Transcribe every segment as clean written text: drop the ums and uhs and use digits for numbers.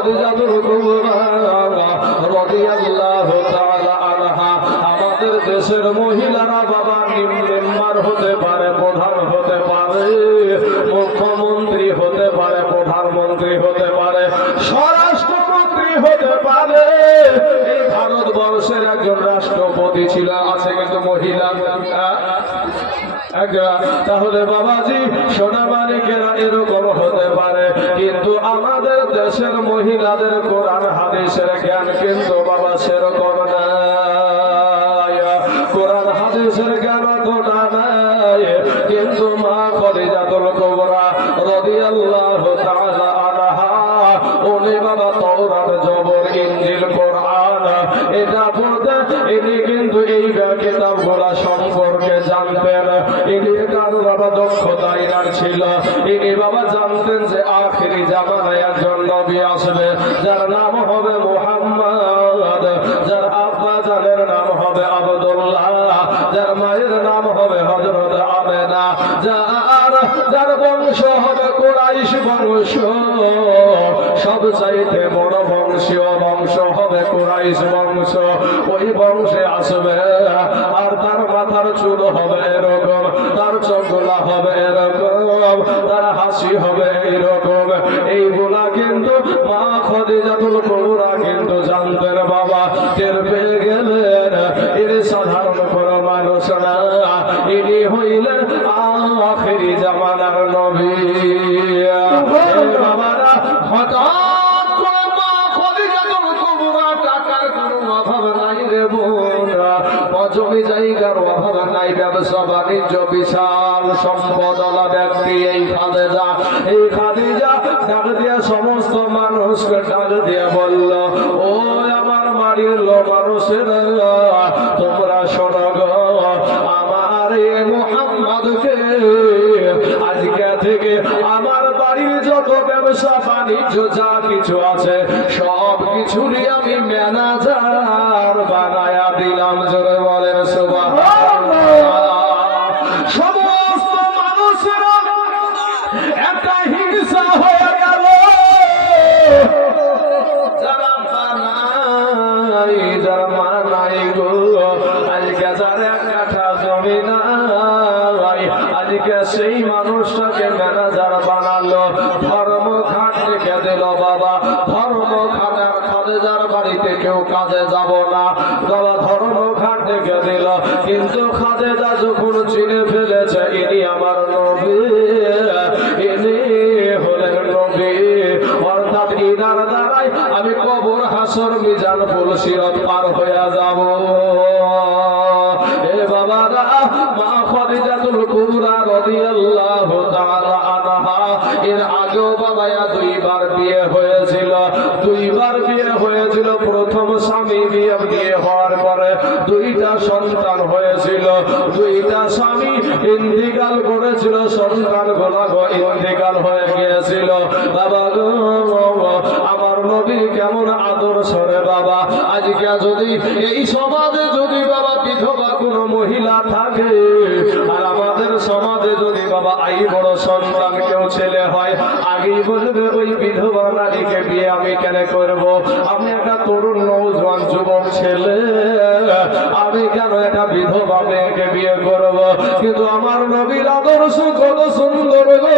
খাদিজাতুল কুবরা রাদিয়াল্লাহু তাআলা আনহা। আমাদের দেশের মহিলারা বাবা মেম্বার হতে পারে, প্রধান হতে পারে, মুখ্যমন্ত্রী হতে পারে, প্রধানমন্ত্রী হতে পারে, স্বরাষ্ট্রমন্ত্রী হতে পারে। এই ভারতবর্ষের একজন রাষ্ট্রপতি ছিল, আছে কিন্তু মহিলা। তাহলে বাবাজি সোনা মানিকেরা এরকম হতে পারে, কিন্তু আমাদের দেশের মহিলাদের কোরআন হাদিসের জ্ঞান কিন্তু বাবা সেরকম না। কোরআন হাদিসের জ্ঞান অতটা নাই, কিন্তু মা খাদিজাতুল কুবরা রাদিয়াল্লাহু তাআলা আনহা উনি বাবা তাওরাত, জবর, ইনজিল, কোরআন এটা পড়তে ইনি কিন্তু এই কিতাবগুলা সম্পর্কে জানতেন। ইনি কারো বাবা দক্ষতা ইনার ছিল। ইনি বাবা জানতেন যে আখিরি জামানায় একজন নবী আসবে, যার নাম হবে মুহাম্মদ, যার আব্বা জানের নাম হবে আব্দুল্লাহ, যার মায়ের নাম হবে হযরত আমেনা, যার বংশ হবে কুরাইশ বংশ, সবচাইতে বড় বংশীয় বংশ হবে কুরাইশ বংশ। ওই বংশে আসবে, আর তার মাথার চুল হবে এরকম, তার চোখগুলা হবে এরকম, তার হাসি হবে এইরকম। এইগুলা কিন্তু মা খাদিজাতুল কুবরা কিন্তু জানতেন বাবা। টের পেয়ে গেলেন ইনি সাধারণ কোনো মানুষ না, ইনি হইলেন আখিরি জামানার নবী। বাবারা হঠাৎ করে মা খাদিজাতুল কুবরা টাকার কোনো অভাব নাই রে বোনরা, জমি জায়গার অভাব নাই, ব্যবসা বাণিজ্য, বিশাল সম্পদওয়ালা ব্যক্তি এই খাদিজা ডাক দিয়া সমস্ত মানুষকে ডাক দিয়া বলল, ও আমার বাড়ির মানুষেরা তোমরা শোনো গো, আমার এই মুহাম্মদকে আজকে থেকে আমার বাড়ির যত ব্যবসা বাণিজ্য যা কিছু আছে সব কিছুরই আমি ম্যানেজার বানায়া দিলাম। জোরে বলেন সুবহানাল্লাহ। সমস্ত মানুষেরা একটা হিংসা হয়ে গেল, যারা মানাই গো, আজকে যার এক কাঠা জমি নাই, আজকে সেই মানুষটাকে ম্যানেজার বানালো, ধর্ম ঘাট রেখে দিল বাবা। ধর্ম ঘাটার খাদিজার বাড়িতে কেউ কাজে যাব না বাবা, ধর্ম ঘাট রেখে দিল। কিন্তু খাদিজা যখন চিনে ফেলেছে ইনি আমার নবী, ইনি হলেন নবী, অর্থাৎ ইনার দ্বারাই আমি কবর, হাসর, মিজান, পুলসিরাত পার হয়ে যাব। এ বাবারা, মা খাদিজাতুল কুবরা রাদিয়াল্লাহু তাআলা আনহা এর আগেও বাবায়া দুইবার বিয়ে হয়েছিল, দুইবার বিয়ে হয়েছিল। প্রথম স্বামী বিয়ে হওয়ার পরে দুইটা সন্তান হয়েছিল, দুইটা স্বামী ইন্তিকাল করেছিল, সন্তান গোলাগো ইন্তিকাল হয়ে গিয়েছিল। বাবা গো, আমার নবীর কেমন আদর্শ রে বাবা। আজকে যদি এই সমাজে যদি বাবা বিধবা কোনো মহিলা থাকে, আর আমাদের সমাজে যদি বাবা আই বড় সন্তান কেউ ছেলে হয়, আগেই বলবে ওই বিধবা নারীকে বিয়ে আমি কেন করব? আমি একটা তরুণ নওজোয়ান যুবক ছেলে, আমি কেন একটা বিধবা মেয়েকে বিয়ে করব? কিন্তু আমার নবীর আদর্শ কত সুন্দর গো।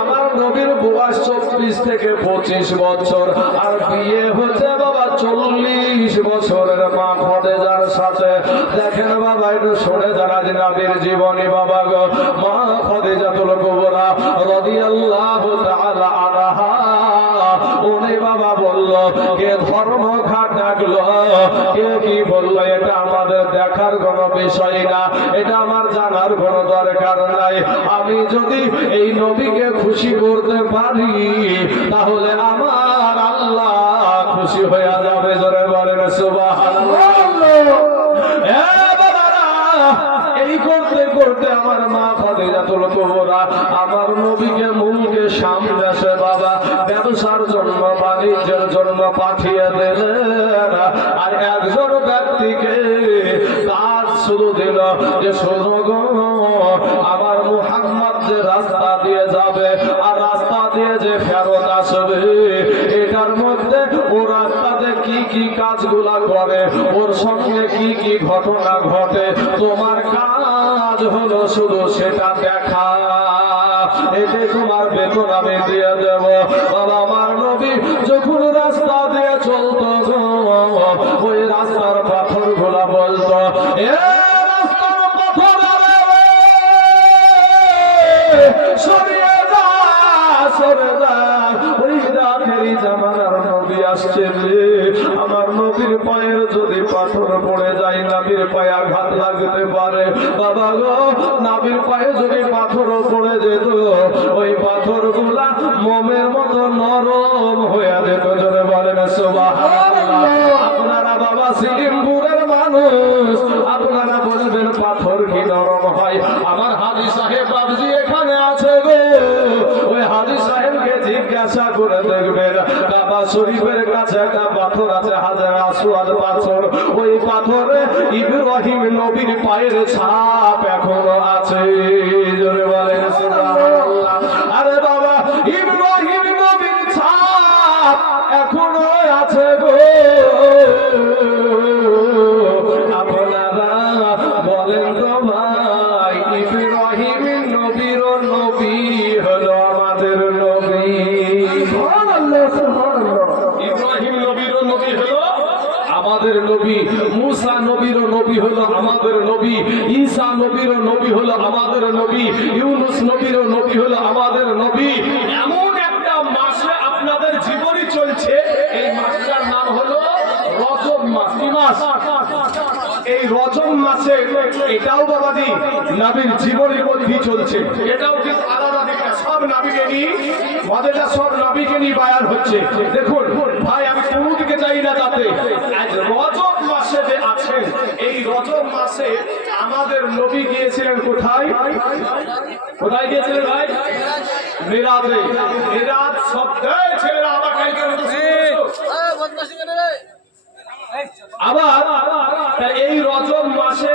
আমার নবীর বয়স 24 থেকে 25 বছর, আর বিয়ে হচ্ছে বাবা 40 বছরের মা খাদিজার সাথে। দেখেন বাবা, একটু শুনে যারা নবীর জীবনী বাবা গো। মা খাদিজাতুল কুবরা রাদিয়াল্লাহু তাআলা আনহা উনি বাবা বলল, কে ধর্ম ঘাট ডাকলো, কে কি বললো, এটা আমাদের দেখার কোনো বিষয় না, এটা আমার জানার কোনো দরকার নাই। আমি যদি এই নবীকে খুশি করতে পারি তাহলে আমার আল্লাহ খুশি হয়ে যাবে। জোরে বলেন সুবহানাল্লাহ। এই করতে করতে আমার মা খাদিজাতুল কুবরা আমার নবীকে মুলকে শাম দেশে বাবা ব্যবসার জন্য, বাণিজ্যের জন্য পাঠিয়ে দিলেন। আর একজন ব্যক্তিকে কাজ শুরু দিল যে শোনো গো, আমার মুহাম্মদ যে রাস্তা দিয়ে যাবে আর রাস্তা দিয়ে যে ফেরত আসবে, এটার কাজগুলা করে, ওর সঙ্গে কি কি ঘটনা ঘটে, তোমার কাজ হলো শুধু সেটা দেখা। এতে তোমার বেতন আমি দিয়ে দেব। বাবা আমার নবী যখন রাস্তা দিয়ে চলতো গো, ওই রাস্তার পাথর গুলা বলতো, এ রাস্তার পাথর সরিয়ে যা, সরে যা, ওই রাতেরই জামানার নবী আসছে রে। আমার নবীর পায়ের যদি পাথর পড়ে যায়, নাবির পায়ে আঘাত লাগতে পারে। বাবা গো, নাবির পায়ে যদি পাথরও পড়ে যেত, ওই পাথর গুলা মোমের মতো নরম হয়ে যেত। জোরে বলেন সুবহানাল্লাহ। আপনারা বাবা সিলিমপুরের মানুষ, আপনারা বলবেন পাথর কি নরম হয়? আমার হাজী সাহেব বাবজি এখানে আছে গো, ওই হাজী সাহেবকে জিজ্ঞাসা করে দেখবেন, কাবা শরীফের কাছে একটা পাথর আছে, হাজার আসওয়াদ পাথর। ওই পাথরে ইব্রাহিম নবীর পায়ের ছাপ এখনো আছে। জোরে বলেন সুবহানাল্লাহ। আরে বাবা, ইব্রাহিম নবীর ছাপ এখনো আছে গো। আপনারা বলেন তো ভাই, ইব্রাহিম নবীর নবী হলো আমাদের নবী। ইব্রাহিম নবীর নবী হলো আমাদের নবী, মুসা নবীর নবী হলো আমাদের নবী, ঈসা নবীর নবী হলো আমাদের নবী, ইউনুস নবীর নবী হলো আমাদের নবী। এমন একটা মাসে আপনাদের জীবনই চলছে, এই মাসটার নাম হলো রজব মাস। কি মাস? এই রজব মাসে এটাও বাবাজি নবীর জীবনের মধ্যে চলছে। এটাও কিন্তু আলাদা দিকে, সব নবীকে নিয়ে মজাটা, সব নবীকে নিয়ে বায়ান হচ্ছে। দেখুন ভাই, আমি কোনো দিকে চাই না যাতে আজ রজব মাসে যে আছেন, এই রজব মাসে আমাদের নবী গিয়েছিলেন কোথায়? কোথায় গিয়েছিলেন ভাই? মিরাজে। মিরাজ শব্দে ছেলেরা আবার কালকে মতো আবার এই রজব মাসে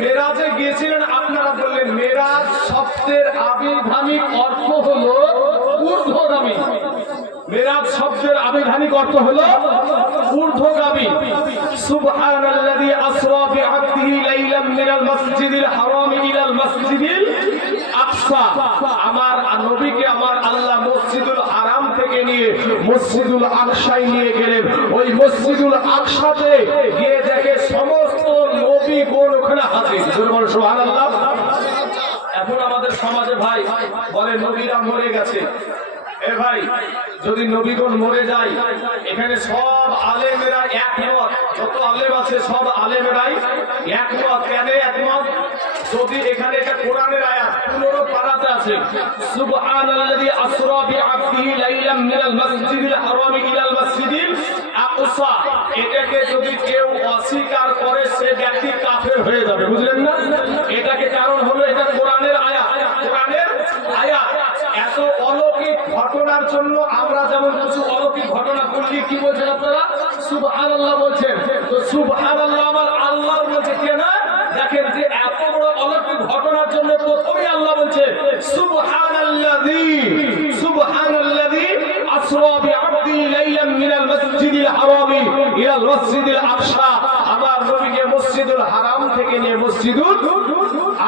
মেরাজে গিয়েছিলেন। আপনারা বললেন মেরাজ শব্দের আবিধানিক অর্থ হলো ঊর্ধ্বগামী। মেরাজ শব্দের আবিধানিক অর্থ হলো ঊর্ধ্বগামী। সুবহানাল্লাযী আসরা বিআবদিহি লাইলাম মিনাল মাসজিদিল হারাম ইলাল মাসজিদিল আকসা। আমার নবীকে আমার আল্লাহ মসজিদুল হারাম থেকে নিয়ে মসজিদুল আকসায় নিয়ে গেলেন। ওই মসজিদুল আকসাতে গিয়ে দেখে সমস্ত নবীগণ ওখানে হাজির। সুবহানাল্লাহ। এখন আমাদের সমাজে ভাই বলে নবীরা মরে গেছে। এ ভাই, যদি নবীগণ মরে যায়, এখানে সব আলেমেরা একমত, যত আলেম আছে সব আলেমেরাই একমত। কেন একমত? যদি এখানে এটা কোরআনের আয়াত 15 পারাতে আছে, সুবহানাল্লাযী আসরা বিআবদিহি লাইলাম মিনাল মাসজিদিল হারাম ইলাল মাসজিদিল আকসা, এটাকে যদি কেউ অস্বীকার করে সে ব্যক্তি কাফের হয়ে যাবে। বুঝলেন না? এটাকে কারণ হলো এটা কোরআনের আয়াত। কোরআনের আয়াত এত অলৌকিক ঘটনার জন্য আমরা যেমন কিছু অলৌকিক ঘটনা বললি, কি বলছেন আপনারা? সুবহানাল্লাহ বলছেন। তো সুবহানাল্লাহ আমার আল্লাহ বলছে কেন? দেখেন যে এত বড় অলৌকিক ঘটনার জন্য প্রথমেই আল্লাহ বলছে সুবহানাল্লাযী, সুবহানাল্লাযী আসরা বিআবদিহি লাইলাম মিনাল মাসজিদিল হারাম ইলাল মাসজিদিল আকসা। আমার নবীকে মসজিদুল হারাম থেকে নিয়ে মসজিদুল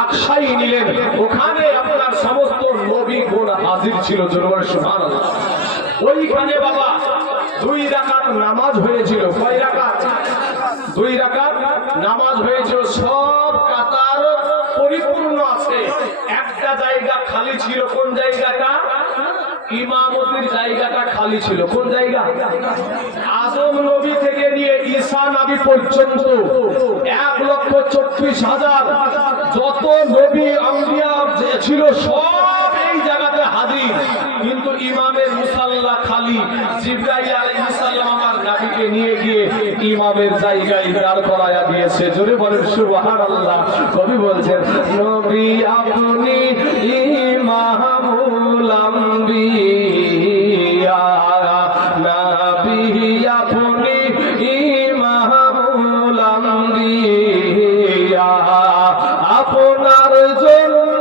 আকসায় নিলেন। ওখানে আপনার সমস্ত নবীগণ হাজির ছিল। জোরে সুবহানাল্লাহ। ওইখানে বাবা 2 রাকাত নামাজ হয়েছিল। কয় রাকাত? 2 রাকাত নামাজ হয়েছিল। সব কাতার পরিপূর্ণ আছে। একটা জায়গা খালি ছিল। কোন জায়গাটা? ইমামতির জায়গাটা খালি ছিল। কোন জায়গা? আদম নবী থেকে নিয়ে ঈসা নবী পর্যন্ত 1,24,000 যত নবী আম্বিয়া ছিল সব এই জায়গাতে হাজির। কিন্তু ইমামের মুসাল্লা খালি। জিবরাইল আলাইহিস সালাম আমার নবীকে নিয়ে গিয়ে ইমামের জায়গায় দাঁড় করায়া দিয়েছে। জোরে বলেন সুবহানাল্লাহ। কবি বলছেন, নবী আপনি ইমামুল আম্বিয়া, নবী আপনি ইমামুল আম্বিয়া, আপনার জন্য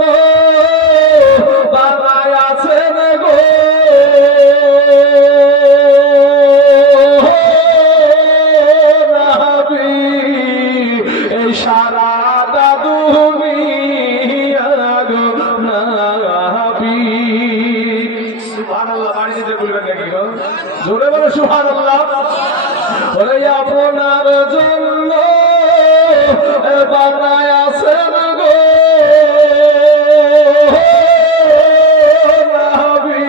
বানায়াছেন গো জোরে বলে সুবহানাল্লাহ। ওরে আপনার জন্য বানায় আছেন গো নবী,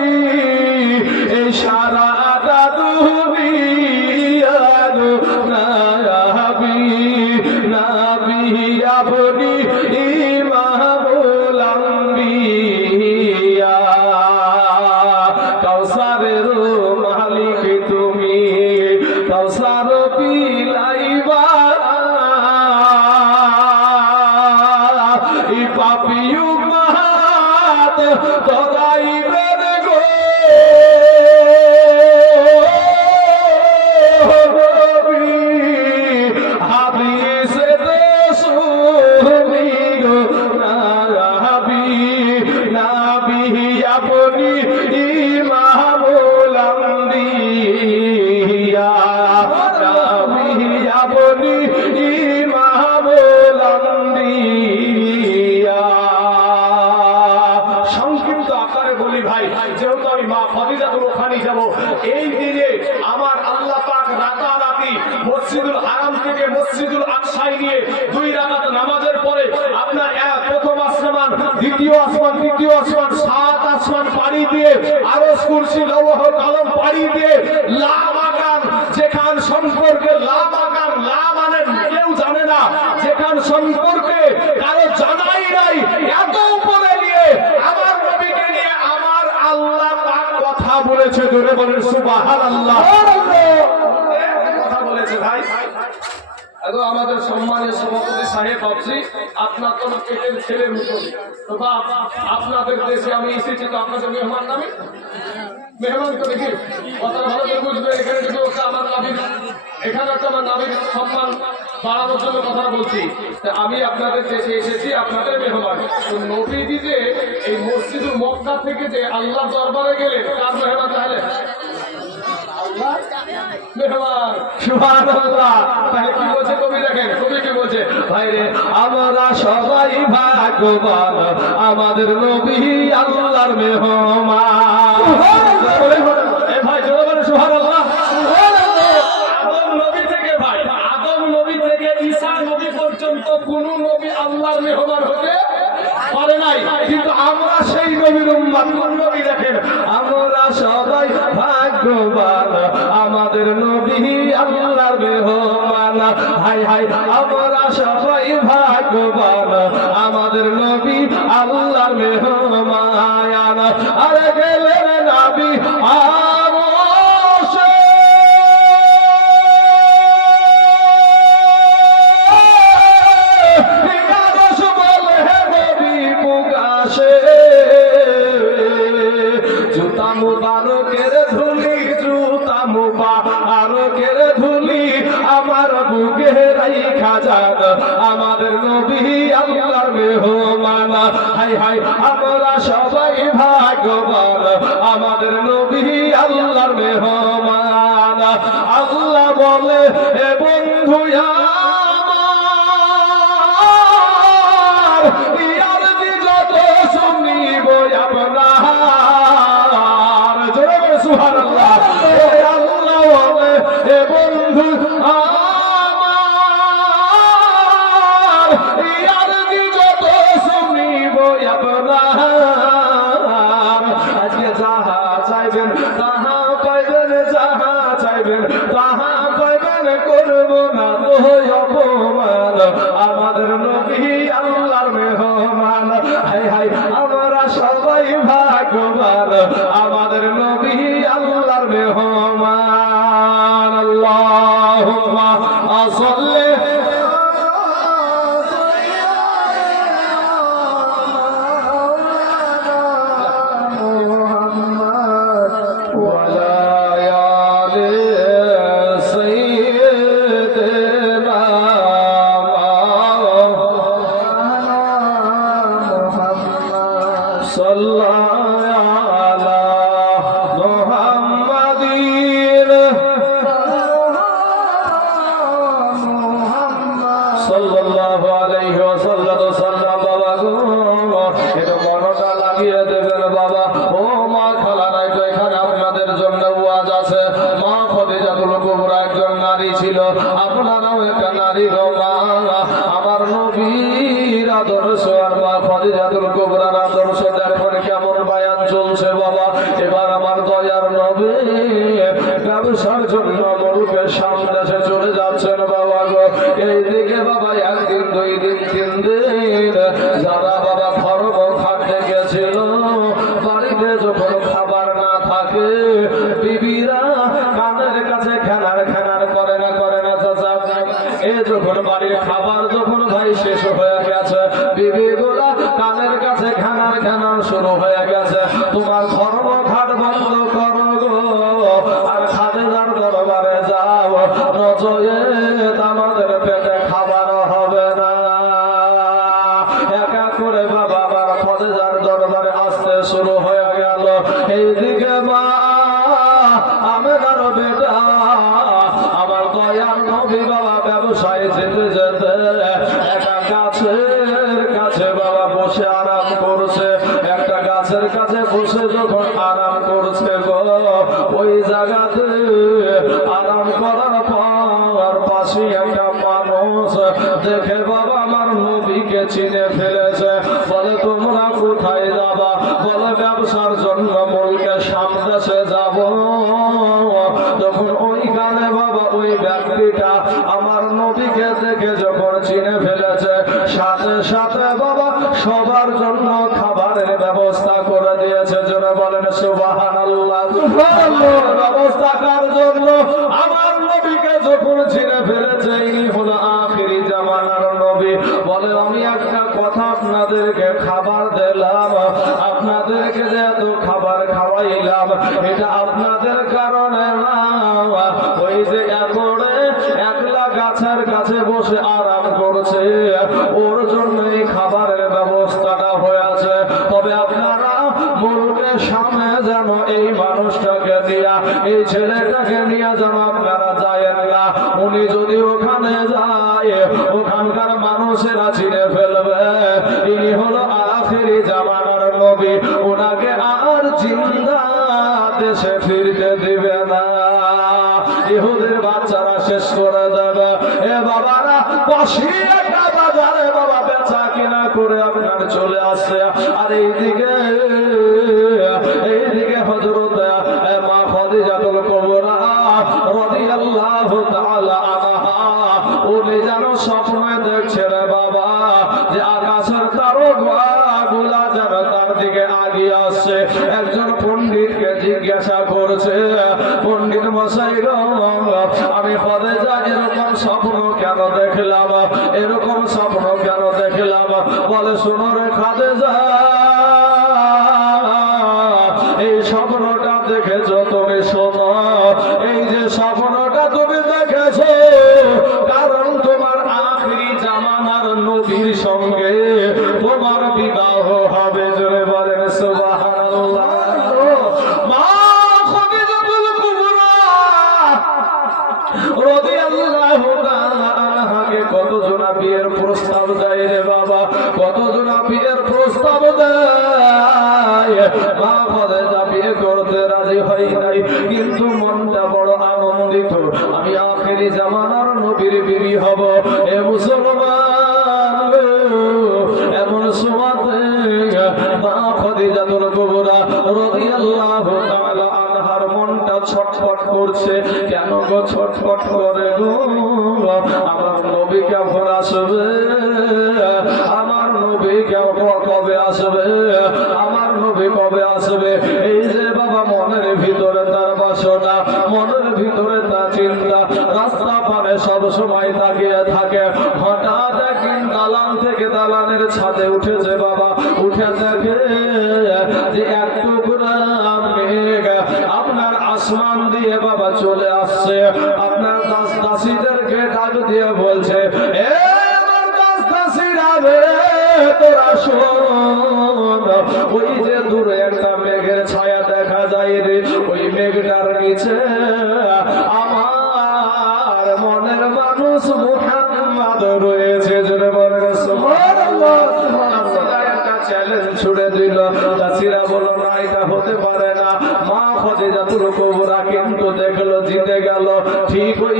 এই সারাটা দুনিয়া গো নবী, নবী আপনি ইমামুল আম্বিয়া, কাউসারের মালিক তুমি, কাউসার পিলাইবা ই পাপী উম্মত তরাইবেন গো নবী, হাদিসে তো শুনি গো নবী, নবী আপনি ইমামুল আম্বিয়া, নবী আপনি ইমামুল আম্বিয়া। সংক্ষিপ্ত আকারে বলি ভাই, যেহেতু আমি মা খাদিজাতুল ওখানে যাব, এই দিনে আমার আল্লাহ পাক রাতারাতি মসজিদুল হারাম থেকে মসজিদুল আকসায় নিয়ে 2 রাকাত নামাজের পরে আপনার প্রথম আসমান, দ্বিতীয় আসমান, তৃতীয় আসমান, 7 আসমান পাড়ি দিয়ে আরশ কুরসি লৌহ কলম পাড়ি দিয়ে লা মাকান, যেখান সম্পর্কে লা মাকান, লা মানে কেউ জানে না, যেখান সম্পর্কে কারো জানাই নাই, এত উপরে নিয়ে আমার নবীকে নিয়ে আমার আল্লাহ পাক কথা বলেছে। জোরে বলেন সুবহানাল্লাহ। কথা বলেছে ভাই। এখন আমাদের সম্মানের সভাপতি সাহেব ভাবছি আপনার তো পেটের ছেলের মতন, তো বাপ আপনাদের দেশে আমি এসেছি তো আপনাদের মেহমান নামে মেহমান তো দেখি কথা ভালো করে বুঝবে। এখানে যদি ওকে আমার নাবির, এখানে একটা আমার নাবির সম্মান বাড়ানোর জন্য কথা বলছি। আমি আপনাদের দেশে এসেছি আপনাদের মেহমান। তো নবীজি যে এই মসজিদুল মক্কা থেকে যে আল্লাহর দরবারে গেলেন, কার মেহমান তাহলে? মেহমান। সুবহানাল্লাহ। তাহলে কি বলছে কবি? দেখেন কবি কি বলছে, ভাইরে আমরা সবাই ভাগ্যবান, আমাদের নবী আল্লাহর মেহমান। এ ভাই জোরে বলে সুবহানাল্লাহ। আদম নবী থেকে ভাই, আদম নবী থেকে ঈসা নবী পর্যন্ত কোন নবী আল্লাহর মেহমান হতে পারে নাই, কিন্তু আমরা সেই নবীর উম্মত। কোন নবী? দেখেন আমরা সবাই ভাগ্যবান, আমাদের নবী আল্লাহর মেহমান। হাই হাই আমরা সবাই ভাগ্যবান, আমাদের নবী আল্লাহর মেহমান। আরে গেলেন নবী আরশে, আরশ বলে নবী মুকাশে, জুতা মুবারকের ধুলি, জুতা মুবারকের ধুলি আমার বুকে রাইখা যান, আমাদের নবী আল্লাহর মেহমান। হাই হাই আমরা সবাই ভাগ্যবান, আমাদের নবী আল্লাহর মেহমান। আল্লাহ বলে এ বন্ধু আমার, ইয়ার যত শুনিব আপনার। জোরে বলে সুবহানাল্লাহ। আল্লাহ বলে এ বন্ধু আমার, ইয়ার যত শুনিব আপনার। আজকে যাহা চাইবেন তাহা পাইবেন, যাহা চাইবেন তাহা পাইবেন, করব না তো অপমান, আমাদের নবী আল্লাহর মেহমান। হাই হাই আমরা সবাই ভাগ্যবান, আমাদের নবী আল্লাহর মেহমান। আল্লাহুম্মা সাল্লি সাল্লাল্লাহু আলাইহি ওয়াসাল্লাম। বাবা গো একটু মনটা লাগিয়ে দেবেন বাবা। ও মা খালারা, এখানে আপনাদের জন্য ওয়াজ আছে। ছিল, আপনারাও একটা নারী গো মা। আমার নবীর আদর্শ আর মা খাদিজাতুল কুবরার আদর্শ দেখুন কেমন বায়ান চলছে বাবা। এবার আমার দয়ার নবী ব্যবসার জন্য মুলকে শাম দেশে চলে যাচ্ছেন বাবা গো। এইদিকে বাবা একদিন, দুই দিন, তিন দিন যারা বাবা ধর্ম খাটতে গেছিল, বাড়িতে যখন খাবার না থাকে বিবিরা কানের কাছে খেনার করে না চাচা। এ যখন বাড়ির খাবার যখন ভাই শেষ হয়ে গেছে, বিবি গুলা কানের কাছে খেনার শুরু হয়ে গেছে। তোমার ধর্ম ঘাট বন্ধ করো গো, আর খাদিজার দরবারে যাও, নজয়েত আমাদের পেটে খাবার হবে না। একা করে বাবা আবার খাদিজার দরবারে আসতে শুরু হয়ে গেল। এইদিকে মা আমেনার বেটা আমার দয়ার নবী বাবা ব্যবসায় যেতে যেতে একটা গাছের কাছে বাবা বসে আরাম করছে। একটা গাছের কাছে বসে যখন আরাম করছে গো, ওই জায়গাতে আরাম করার পর পাশে একটা মানুষ দেখে বাবা আমার নবীকে চিনে ফেলেছে। বলে তোমরা কোথায় যাবা? বলে ব্যবসার জন্য মুলকে শাম দেশে যাব। যখন ওইখানে বাবা ওই ব্যক্তিটা আমার নবীকে দেখে যখন চিনে ফেলেছে, সাথে সাথে বাবা সবার জন্য খাবারের ব্যবস্থা করে দিয়েছে। যারা বলেন সুবহানাল্লাহ। ব্যবস্থা কার জন্য? আমার নবীকে যখন চিনে ফেলেছে, ইনি হলো আখিরি জামানার নবী। বলে আমি একটা কথা আপনাদেরকে খাবার দিলাম, আপনাদেরকে যে এত খাবার খাওয়াইলাম, এটা আপনাদের কারণে না, ওই যে একলা গাছের কাছে বসে আরাম করছে ওর জন্য এই খাবারের ব্যবস্থাটা হয়েছে। তবে আপনারা মুলকে সামনে যেন এই মানুষটাকে নিয়ে, এই ছেলেটাকে নিয়ে যেন আপনারা যায়েন না। উনি যদি ওখানে যায়, ওখানকার মানুষেরা চিনে ফেলবে ইনি হলো আখিরি জামানার নবী। ওনাকে আর জিন্দা দেশে ফিরতে দিবে না, ইহুদের বাচ্চারা শেষ করে দেবে। এ বাবারা বসি একটা বাজারে বাবা বেচা কিনা করে আপনার চলে আসছে। আর এইদিকে হযরত মা খাদিজাতুল কুবরা রাদিয়াল্লাহু তাআলা আনহা উনি যেন স্বপ্নে দেখছে রে বাবা যে আকাশের তারকাগুলা যেন তার দিকে আগিয়ে আসছে। একজন পণ্ডিতকে জিজ্ঞাসা করছে, পণ্ডিত মশাই গো, আমি খাদিজা এরকম স্বপ্ন কেন দেখলাম, এরকম স্বপ্ন কেন দেখলাম? বলে শোনো রে খাদিজা, এই স্বপ্নটা দেখেছো তুমি, শোনো এই যে স্বপ্নটা তুমি দেখেছো, কারণ তোমার আখিরি জামানার নবীর সঙ্গে তোমার বিবাহ হবে। জোরে বলেন সুবহানাল্লাহ। মা খাদিজাতুল কুবরা রাদিয়াল্লাহু তাআলা আনহাকে কতজনা বিয়ের প্রস্তাব দেয় রে বাবা, কতজনা বিয়ের প্রস্তাব দেয়। মা খাদিজা বিয়ে করতে রাজি হয় নাই, কিন্তু মনটা বড় আনন্দিত, আমি আখিরি জামানার নবীর বিবি হব। এ মুসলমান, এমন সময়তে মা খাদিজাতুল কুবরা রাদিয়াল্লাহু তাআলা আনহার মনটা ছটফট করছে। কেন গো ছটফট করে গো? আমার নবী কখন আসবে, আমার নবী কবে আসবে, আমার নবী কবে আসবে? এই যে বাবা মনের ভিতরে তার বাসনা, মনের ভিতরে তার চিন্তা, রাস্তা পানে সব সময় তাকিয়ে থাকে। হঠাৎ একদিন দালান থেকে দালানের ছাদে উঠেছে বাবা, উঠে দেখে যে এক টুকরা মেঘ আপনার আসমান দিয়ে বাবা চলে আসছে। আপনার দাসীদেরকে ডাক দিয়ে বলছে, এ আমার দাসীরা রে, তোরা শোন, ওই যে দূরে একটা মেঘের ছায়া দেখা যায় রে, ওই মেঘটার নিচে আমার মনের মানুষ মুহাম্মদ রয়েছে। জোরে বলেন সুবহানাল্লাহ। চ্যালেঞ্জ ছুড়ে দিল। দাসীরা বলল না, এটা হতে পারে না। মা খাদিজাতুল কুবরা কিন্তু দেখলো জিতে গেল। ঠিক ওই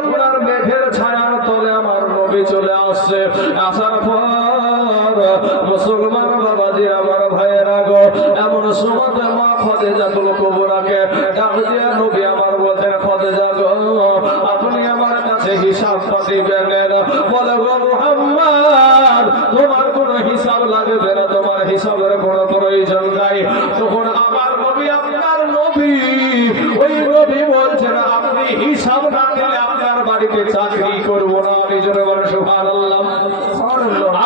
আপনার মেঘের ছায়ার তলে আমার নবী চলে আসছে। আসার পর মুসলমান বাবাজি আমার ভাইয়েরা গো, এমন সময় মা খাদিজাতুল কুবরাকে ডাক দিয়ে নবী আমার বলছেন, খাদিজা গো আপনি আমার কাছে হিসাবটা দিবেন। বলে গো মুহাম্মদ তোমার কোনো হিসাব লাগবে না, তোমার হিসাবের কোনো প্রয়োজন নাই। তখন আমার নবী আপনার নবী ওই নবী বলছেন, আপনি হিসাব না দিলে আপনার বাড়িতে চাকরি করব না। আমি জোরে বলেন সুবহানাল্লাহ।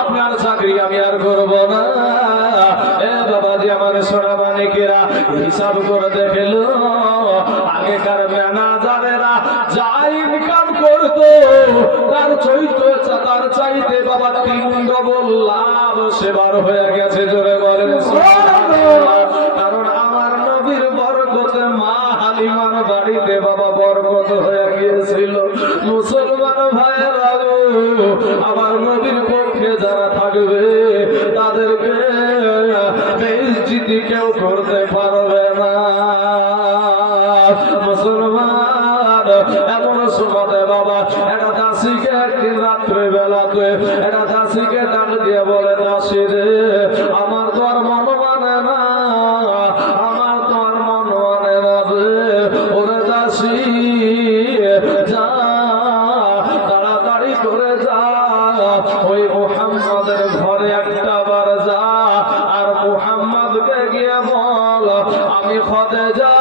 আপনার চাকরি আমি আর করব না। এ বাবাজি আমার সোনা মানিকেরা, হিসাব করে দেখল আগেকার ম্যানেজারেরা যা ইনকাম করতো তার চাইতে বাবা 3 ডবল লাভ সেবার হয়ে গেছে। জোরে বলেন সুবহানাল্লাহ। কারণ আমার নবীর বরকতে মা হালিমার বাড়িতে বাবা বরকত হয়ে গিয়েছিল। মুসলমান ভাইয়েরা গো, আমার নবীর পক্ষে যারা থাকবে তাদেরকে বেইজ্জতি কেউ করতে পারবে না। মুসলমান এমন সময় বাবা একটা দাসীকে একদিন রাত্রে বেলাতে একটা দাসীকে ডাক দিয়ে বলে, দাসী রে আমার তো আর মন মানে না, আমার তো আর মন মানে না রে। ওরে দাসী যা তাড়াতাড়ি করে যা ওই মুহাম্মাদের ঘরে একটা বার যা, আর মুহাম্মাদকে গিয়ে বল আমি খাদিজা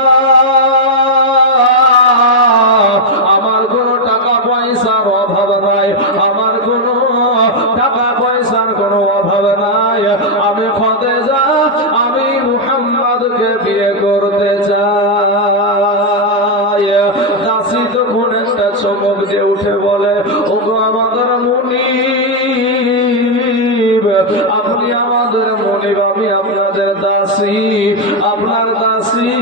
আমার কোনো টাকা পয়সার অভাব নাই, আমার কোনো টাকা পয়সার কোনো অভাব নাই। আমি খাদিজা আমি মুহাম্মাদকে বিয়ে করতে চাই। দাসী তখন একটা চমক দিয়ে উঠে বলে, ওগো আমাদের মুনিব, আপনি আমাদের মুনিব, আমি আপনাদের দাসী, আপনার দাসী।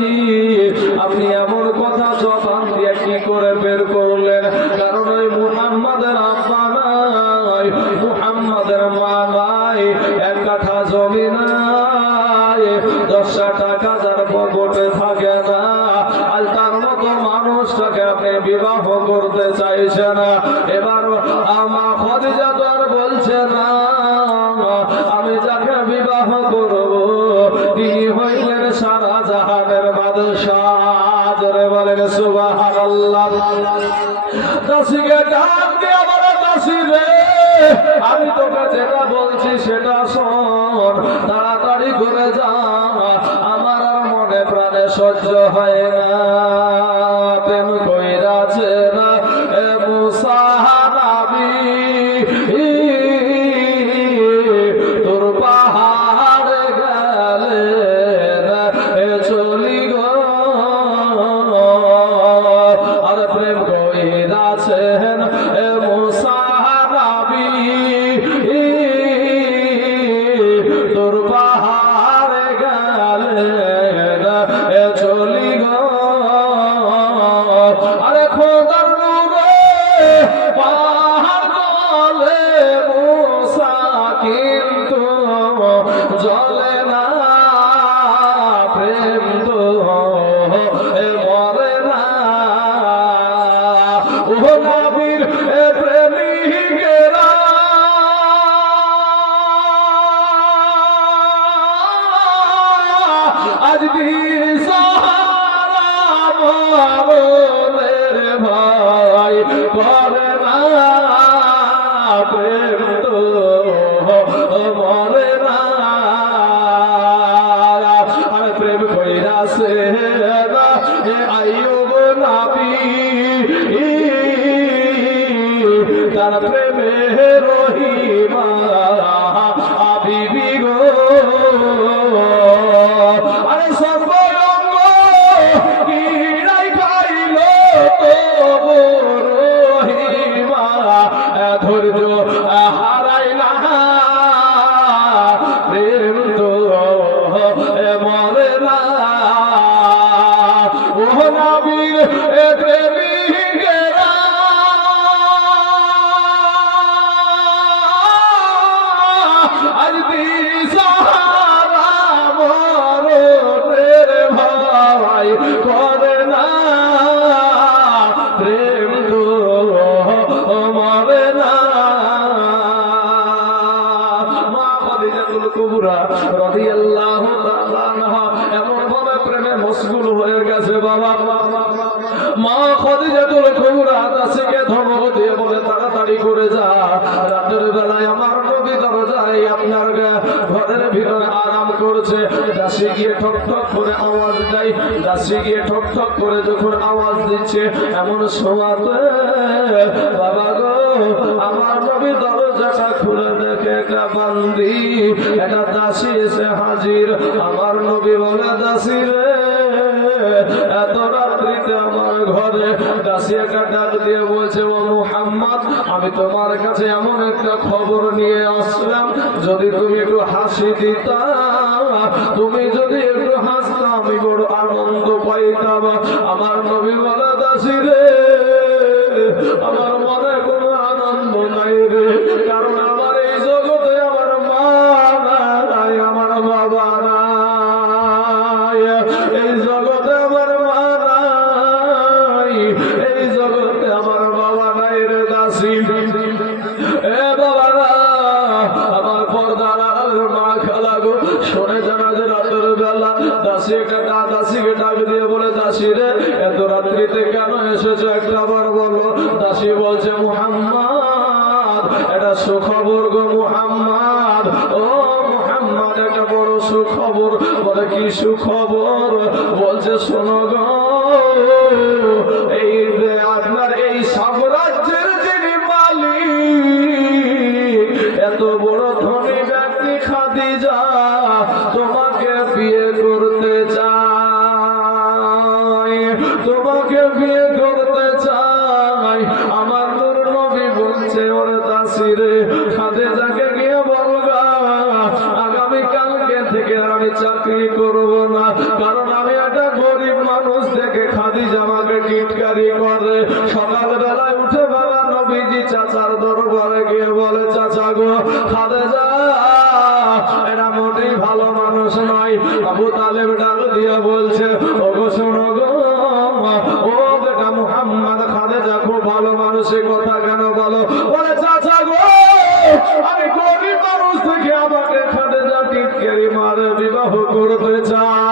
আপনি এমন কথা জবান দিয়ে কি করে বের করলেন? কারণ ওই মুহাম্মাদের আব্বা নাই, মুহাম্মাদের মা নাই, 1 কাঠা জমি নাই, 10 টাকা যার পকেটে থাকে না। আর তার মতো মানুষটাকে আপনি বিবাহ করতে চাইছে না। এবার মা খাদিজা তো আর বলছে না আমি যাকে বিবাহ করব তিনি হইলেন সারা জাহানের বাদশাহ। জোরে বলেন সুবহানাল্লাহ। দাসীকে ডাক দিয়ে বলে, দাসী রে আমি তোকে যেটা বলছি সেটা শোন, তাড়াতাড়ি করে যা, আমার আর মনে প্রাণে সহ্য হয় না। প্রেম কইরাছে না এ মুসা নবী, তোর পাহাড়ে গেলে না এ চলি গো। আর প্রেম কইরাছে এ মুসা নবী, তোর পাহাড়ে গেলে না এ চলি গো। আরে খোদার নূরে পাহাড় জলে মুসা কিন্তু জলে না, প্রেম তো মরে না। ও নবীর প্রেমিকেরা আজ দিশাহারা মরণের ভয় করে না, প্রেম তো মরে না। আর প্রেম কইরাছে আইয়ুব নবী, তার প্রেমে রহিমা বিবি গো। আরে সর্বঙ্গ কিরাই খাইল তবু রহিমা ধৈর্য হারাই না, প্রেম তো মরে না। ও নবীর প্রেমিকেরা আজ দিশাহারা মরণের ভয় খাদিজাতুল কুবরা দাসীকে ধমক দিয়ে বলে তাড়াতাড়ি করে যা, রাতের বেলায় আমার নবী দরজায় আপনার ঘরের ভিতরে আরাম করছে। দাসী গিয়ে ঠক ঠক করে আওয়াজ দেয়, দাসী গিয়ে ঠক ঠক করে যখন আওয়াজ দিচ্ছে এমন সময়তে বাবা গো আমার নবী দরজাটা খুলে দেখে একটা বান্দি, একটা দাসী এসে হাজির। আমার নবী বলে দাসী রে এত রাত্রিতে আমার ঘরে। দাসী একটা ডাক দিয়ে বলছে ও মুহাম্মদ, আমি তোমার কাছে এমন একটা খবর নিয়ে আসলাম, যদি তুমি একটু হাসি দিতা, তুমি যদি একটু হাসতা আমি বড় আনন্দ পাইতাম। আমার নবী বলে দাসী রে আমার মনে কোনো আনন্দ নাই রে, কারণ আমার এই জগতে আমার মা নাই, আমার বাবা নাই, এই জগতে আমার মা নাই, এই জগতে আমার বাবা নাই রে দাসী। এ বাবারা আমার পর্দার মা খালা গো শোনে জানা যে রাতের বেলা দাসীকে ডাক দিয়ে বলে দাসী রে এত রাত্রিতে কেন এসেছো একটা বার বলো। দাসী বলছে মুহাম্মদ এটা সুখবর গো মুহাম্মদ, ও মুহাম্মদ একটা বড় সুখবর। বলে কি সুখবর? বলছে শোনো গো এই আপনার এই সাম্রাজ্যের যিনি মালিক এত বড় ধনী ব্যক্তি খাদিজা তোমাকে বিয়ে করতে চাই, তোমাকে বিয়ে করতে চাই। আমার নূর নবী বলছে ওরে দাসী রে খাদিজাকে গিয়ে বলবা আগামী কালকে থেকে আর আমি চাকরি করব না, কারণ আমি একটা গরিব মানুষ থেকে খাদিজা আমাকে টিটকারি করে। সকাল বেলায় উঠে বাবা নবীজি চাচার দরবারে গিয়ে বলে চাচা গো খাদিজা এরা মোটেই ভালো মানুষ নয়। আবু তালেব ডাক দিয়ে বলছে ও গো শোনো গো ও বেটা মুহাম্মদ খাদিজা খুব ভালো মানুষের কথা কেন বলো? বলে চাচা গো আমি গরিব মানুষ থেকে আমাকে খাদিজা টিটকারি মারে বিবাহ করতে চাই।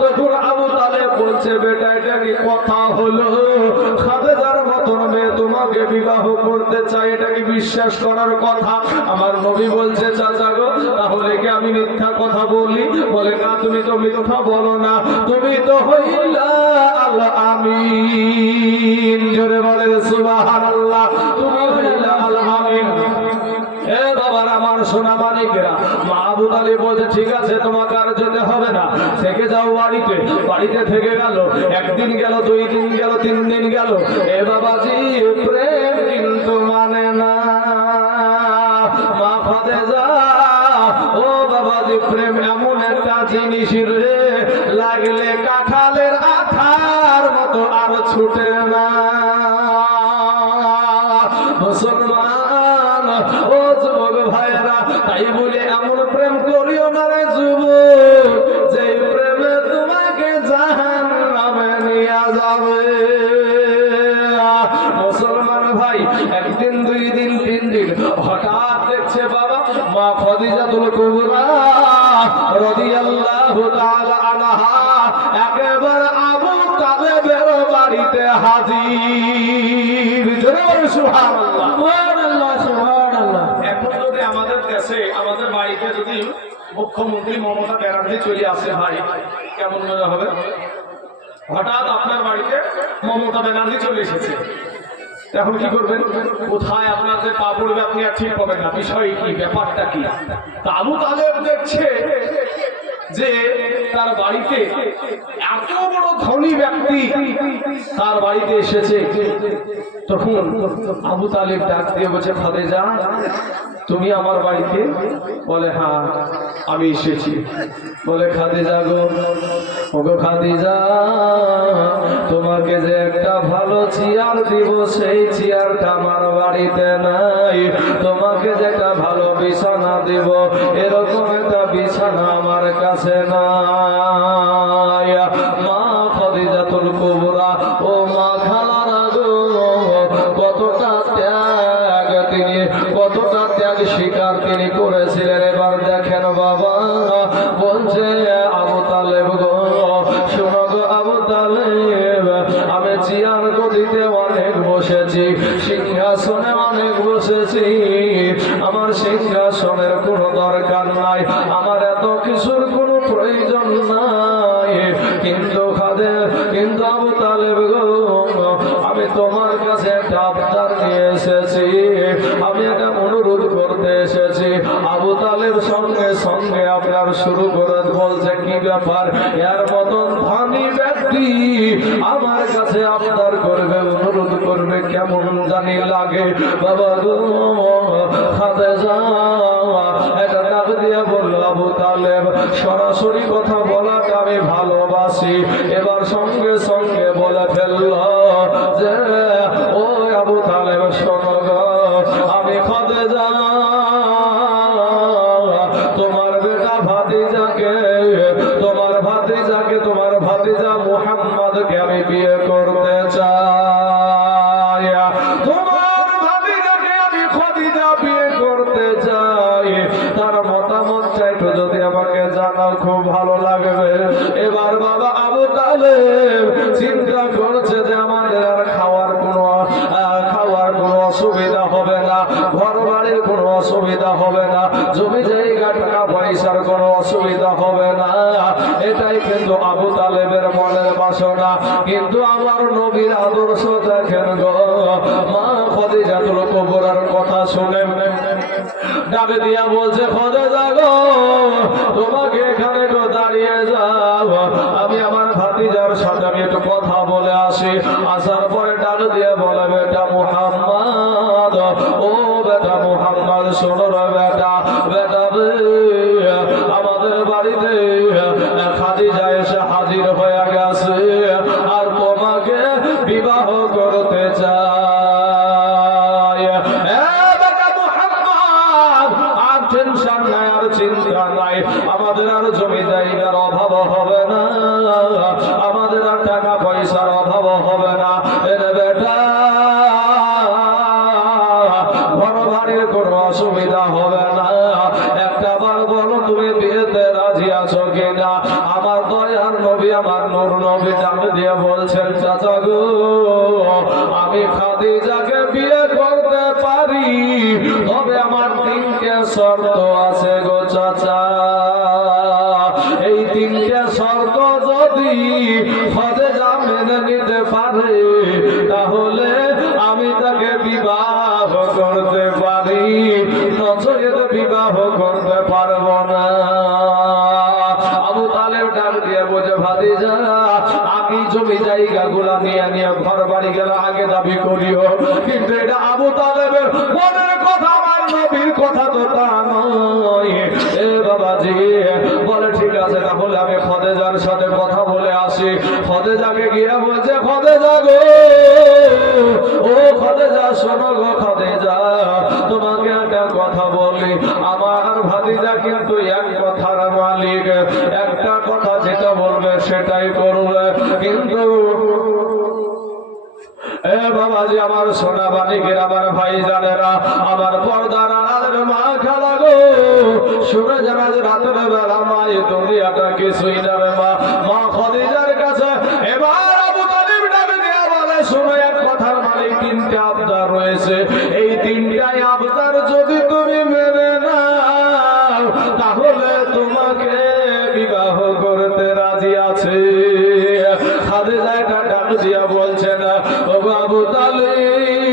তখন আবু তালেব বলছে বেটা এটা কি কথা হলো? খাদিজার মতন মেয়ে তোমাকে বিবাহ করতে চাই, এটা কি বিশ্বাস করার কথা? আমার নবী বলছে চাচা গো তাহলে কি আমি মিথ্যা কথা বলি? বলে না তুমি তো মিথ্যা বলো না, তুমি তো হইলা আল আমিন। জোরে বলে সুবহানাল্লাহ, তুমি হইলা আল আমিন। এ বাবার আমার সোনা মানিকেরা মা আবু তালেব বলছে ঠিক আছে তোমাকে আর যেতে হবে না, থেকে যাও বাড়িতে। বাড়িতে থেকে গেল, একদিন গেল, 2 দিন গেল, 3 দিন গেল। এ বাবাজি প্রেম কিন্তু মানে না মা খাদিজা, ও বাবাজি প্রেম এমন একটা জিনিস রে লাগলে কাঁঠালের আঠার মতো আর ছুটে না। মুসলমান ও যুবক ভাইরা তাই বলে এমন প্রেম করিও না রে যুবক যে প্রেমে তোমাকে জাহান্নামে নিয়ে যাবে। মুসলমান ভাই একদিন 2 দিন 3 দিন হঠাৎ দেখছে বাবা মা খাদিজাতুল কুবরা রাদিয়াল্লাহু তাআলা আনহা একেবারে আবু তালেবের বাড়িতে হাজির। সুবহানাল্লাহ সুবহানাল্লাহ সুবহানাল্লাহ। এখন যদি আমাদের দেশে আমাদের বাড়িতে যদি মুখ্যমন্ত্রী মমতা ব্যানার্জি চলে আসে ভাই কেমন মনে হবে? হঠাৎ আপনার বাড়িতে মমতা ব্যানার্জি চলে এসেছে, এখন কি করবেন? কোথায় আপনার যে পা পড়বে আপনি আর ঠিক পাবেন না। বিষয় কি, ব্যাপারটা কি? আবু তালেব দেখছে যে তার বাড়িতে এত বড় ধনী ব্যক্তি তার বাড়িতে এসেছে। তখন আবু তালেব ডাক দিয়ে বলছে খাদিজা তুমি আমার বাড়িতে? বলে হ্যাঁ আমি এসেছি। বলে খাদিজা গো ওগো খাদিজা তোমাকে যে একটা ভালো চেয়ার দিব সেই চেয়ারটা আমার বাড়িতে নাই, তোমাকে যে একটা ভালো বিছানা দিব এরকম একটা বিছানা আমার কাছে নাই। মা খাদিজাতুল কুবরা ও মা খালারা গো কতটা ত্যাগ তিনি, কতটা ত্যাগ স্বীকার তিনি করেছিলেন। এবার দেখেন বাবা বলছে আবু তালেব গো শোনো গো আবু তালেব বসেছি, সিংহাসনে অনেক বসেছি, আমার সিংহাসনের কোনো দরকার নাই, আমার এত কিছুর কোনো প্রয়োজন নাই। কিন্তু আবু তালেব গো, আমি তোমার কাছে একটা আবদার নিয়ে এসেছি, আমি একটা অনুরোধ করতে এসেছি। আবু তালেব সঙ্গে সঙ্গে আপনার শুরু করে বলছে, কি ব্যাপার? এর মতন ধনী ব্যক্তি আমার কাছে আবদার করবে, অনুরোধ করবে, কেমন জানি লাগে। বাবা গো, খাদিজা এটা ডাক দিয়ে বলল, আবু তালেব সরাসরি কথা বলাটা আমি ভালোবাসি। এবার সঙ্গে সঙ্গে বলে ফেলল যে, ও আবু তালেব শোনো গো, আমি খাদিজা তোমার বেটা ভাতিজাকে, তোমার ভাতিজা মুহাম্মদকে আমি বিয়ে করতে চাই। তোমার ভাতিজাকে আমি খাদিজা বিয়ে করতে চাই। তার মতামত চাইতো যদি আমাকে জানাও, খুব ভালো লাগবে। এবার বাবা আবু তালেব চিন্তা করছে যে আমাদের আর খাওয়ার কোনো অসুবিধা হবে না, ঘর বাড়ির কোনো অসুবিধা হবে না, জমি জায়গা টাকা পয়সার কোনো অসুবিধা হবে না। এটাই কিন্তু আবু তালেবের মনের বাসনা। কিন্তু আমার নবীর আদর্শ দেখেন গো, মা খাদিজাতুল কুবরার কথা শুনে ডাক দিয়া বলছে, খাদিজা গো, তোমাকে এখানে তো দাঁড়িয়ে যাও, আমি আমার ভাতিজার সাথে আমি একটু কথা বলে আসি। আসার পরে ডাক দিয়ে বলে, বেটা মুহাম্মদ, ও বেটা মুহাম্মদ, শোনো রে বেটা, আমাদের বাড়িতে খাদিজা এসে হাজির হয়ে গেছে, আর তোমাকে বিবাহ করতে চায়। আর টেনশন নাই, আর চিন্তা নাই, আমাদের আর জমি জায়গার অভাব হবে না, আমাদের আর টাকা পয়সার অভাব হবে না। এরে বেটা, ঘর বাড়ির কোনো অসুবিধা হবে না। একটা বার বলো, তুমি বিয়েতে রাজি আছো কিনা? আমার দয়ার নবী, আমার নূর নবী ডাক দিয়ে বলছেন, চাচা গো, আমি খাদিজাকে বিয়ে করতে পারি, তবে আমার তিনটে শর্ত আছে গো চাচা। এই তিনটে শর্ত যদি খাদিজা মেনে নিতে পারে, তাহলে আমি তাকে বিবাহ করতে পারি, নচেত বিবাহ করতে পারবো না। আবু তালেব ডাক দিয়ে বলছে, ভাতিজা, আমি জমি জায়গা গুলা নিয়ে ঘর বাড়ি গেলে আগে দাবি করিও, কিন্তু এটা আবু তালেবের মনের কথা, আমার নবীর কথা তো তা নয়। এ বাবাজি বলে, ঠিক আছে, তাহলে আমি খাদিজার সাথে কথা বলে আসি। খাদিজাকে গিয়ে বলছে, খাদিজা গো, ও খাদিজা শোনো গো, খাদিজা তোমাকে একটা কথা বলি, আমার ভাতিজা কিন্তু এক কথার মালিক, একটা কথা যেটা বলবে সেটাই করবে। কিন্তু এ বাবাজি, আমার সোনা বাণিকের, আমার ভাই জানেরা, আমার পর্দার আড়ালের মা খালা গো, শুনে যারা রাতের বেলা মায়ে দুনিয়াটা কিছুই না রে মা, মা খাদিজার কাছে এবার আবু তালেব ডাকে দিয়া বলে, শুনে এক কথার মালিক তিনটা আবদার রয়েছে, এই তিনটাই আবদার যদি তুমি মেনে নাও, তাহলে তোমাকে বিবাহ করতে রাজি আছে। খাদিজা এটা ডাক দিয়া বলছে না, ও আবু তালেব,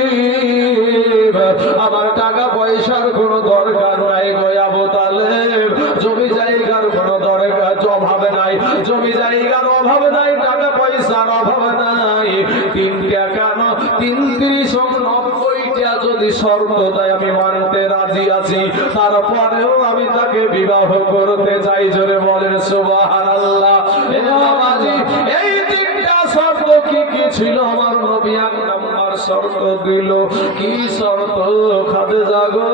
আমার টাকা পয়সার কোনো দরকার নাই গো আবু তালেব, জমি জায়গার কোনো দরকার অভাব নাই, জমি জায়গার অভাব নাই, টাকা পয়সার অভাব নাই। তিনটা কেন, ৩৯টা যদি শর্ত দেয় আমি মানতে রাজি আছি, তারপরেও আমি তাকে বিবাহ করতে চাই। জোরে বলেন সুবহানাল্লাহ। এই তিনটা শর্ত কি কি ছিল? আমার নবী এক নাম্বার শর্ত দিল। কি শর্ত? খাদিজা গো,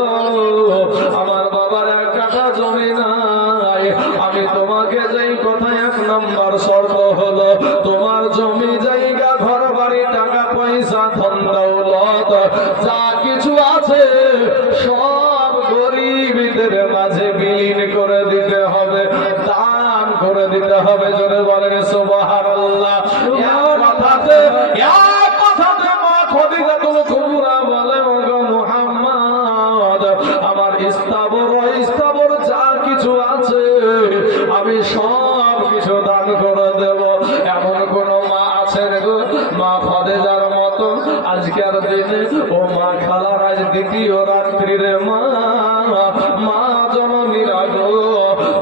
আমার বাবার এক কাঠা জমি নাই, আমি তোমাকে যেই কথা, এক নাম্বার শর্ত হলো তোমার জমি জায়গা, ঘর বাড়ি, টাকা পয়সা, ধন দৌলত যা কিছু আছে সব গরিবদের মাঝে বিলীন করে দিতে হবে, দান করে দিতে হবে। জোরে বলেন সুবহানাল্লাহ। কথাতে মা খাদিজা আজকের দিনে ও মা খালার আজ দ্বিতীয় রাত্রির মা মা জননীর আগো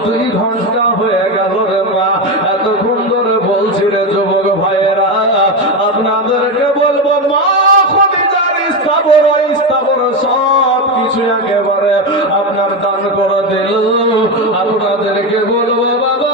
2 ঘন্টা হয়ে গেল রে মা। এতক্ষণ ধরে বলছি রে যুবক ভাইয়েরা, আপনাদেরকে বলবো মা খদিজার স্থাবর সব কিছু একেবারে আপনার দান করে দিল। আপনাদেরকে বলবো বাবা